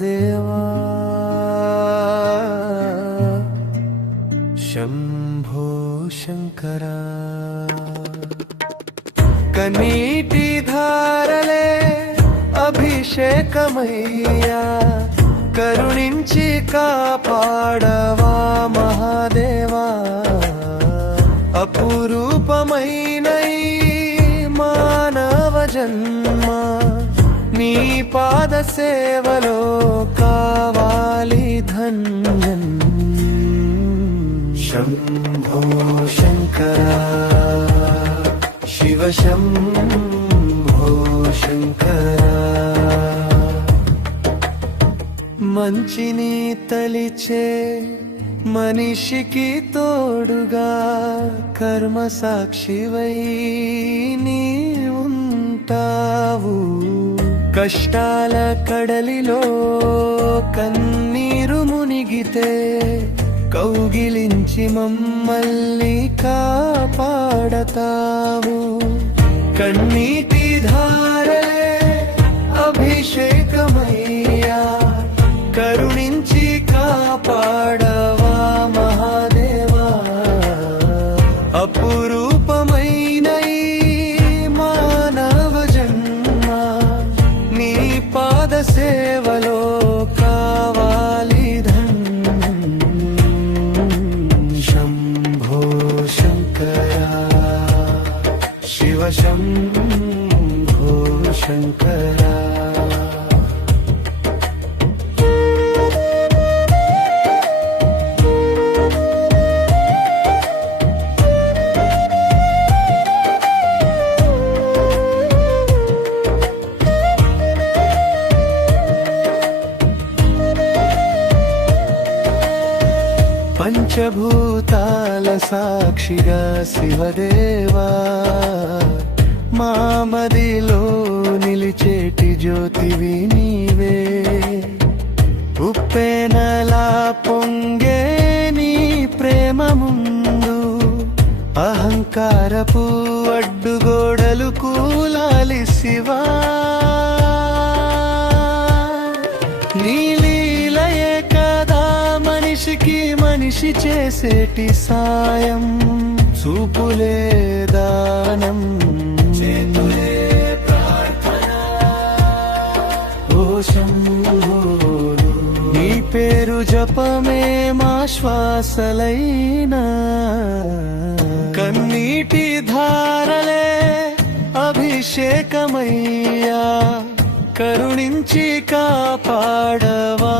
దేవా శంభో శంకర కన్నీటి ధారలే అభిషేకమయ్యా కరుణించి కాపాడవా మహాదేవా అపురూపమైన మానవ జన్మ నీ పాద సేవలో కావాలి ధన్యం శంభో శంకర శివ శంభో శంకర మంచిని తలిచే మనిషికి తోడుగా కర్మ సాక్షివై నీ ఉంటావు కష్టాల కడలిలో కన్నీరు మునిగితే కౌగిలించి మమ్మల్ని కాపాడతావు కన్నీటి ధారలే అభిషేకమయ్యా కరుణించి కాపాడవా మహాదేవా అపురూపమైన మానవ జన్మ నీ పాద సేవలో కావాలి ధన్యం శంభో శంకర శివ శంభో శంకర పంచభూతాల సాక్షిగా శివదేవా మామదిలో నిలిచేటి జ్యోతివి నీవే ఉప్పెనలా పొంగే నీ ప్రేమ ముందు అహంకారపు అడ్డుగోడలు కూలాలి శివా నీలీలయే కదా మనిషికి మనిషి చేసేటి సాయం చూపులే దానం చేతులే ప్రార్థన ఓ శంభో నీ పేరు జపమే మా శ్వాసలైనా కన్నీటి ధారలే అభిషేకమయ్యా కరుణించి కాపాడవా